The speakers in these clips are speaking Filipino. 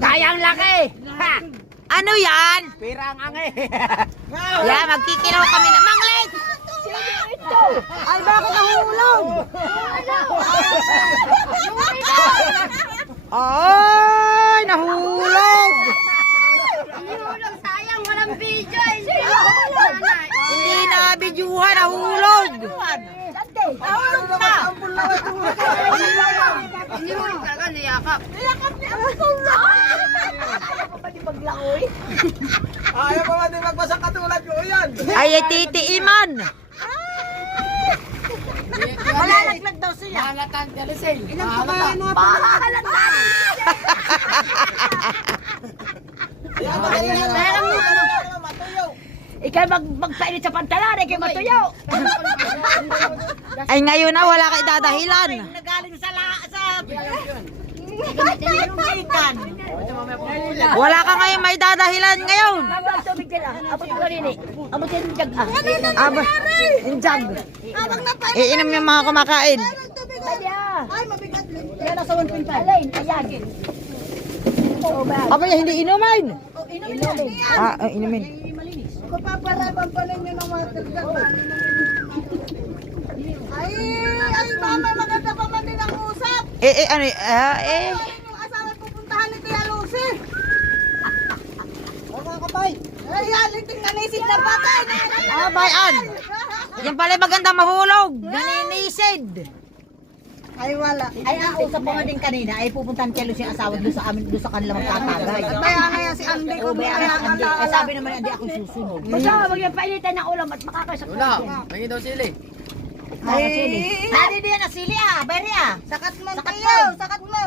Kayang laki! Ha! Ano yan? Pirang ange! Yan, magkikinaw kami na. Manglit! Ay, bakit nahulog? Ay, nahulog! Hinihulog, sayang, walang video. Hinihulog. Hindi na bidyuhan, nahulog! Nahulog na. Hinihulog talaga, niyakap. Ayaw pa man din magbasang katulad ko yan. Ay, titiiman! Malalaglag daw siya. Mahalatan kalising! Ilang kumain mo? Meron mo. Ikaw magpainit sa pantalan, ikaw matuyo! Ay, ngayon na, wala kayo dadahilan. Nagaling sa Wala ka ngayon may dadahilan ngayon. Abang tubig nila, abang ko rin eh. Abang din jag ah. Aba, yung jug. Iinom yung mga kumakain. Pwede ah. Ay, mabigat lang. Yan ang sa 1.5. Alin, ayan. Oo ba? Aba, hindi inumin. Inumin. Inumin. Kapaparaban pa lang yun ang mga tagdagan. Ay, mama, maganda pa man din ang usap. Ano, Yung asawa pupuntahan ni Tia Lucy. Mga kapay. Ay, aliting nanisid na patay. bayan. Yan pala maganda mahulog. Naninisid. Ay, wala. Ay, nausap mo nga din kanina, ay pupuntahan kay Lucy ang asawa doon sa amin, doon sa kanila magtatagay. Kaya na yan si Andy. Oo, bayan na Andy. Eh, sabi naman Andy, ako susunod. Basta, wag yung painitan ng ulam at makakasak. Wala, may daw sili. Ay, hindi diyan na sili ah, beri ah. Sakat mo, Tiyo. Sakat mo.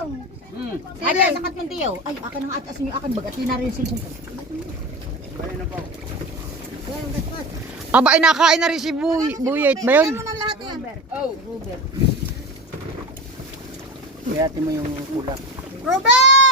Ay, sakat ng tiyo. Ay, akin ang atas niyo, akin bagat na rin silpong ko. Aba, ay nakain na rin si Buyet ba yun? Ano na lahat yan? Kuyati mo yung kulak. Robert!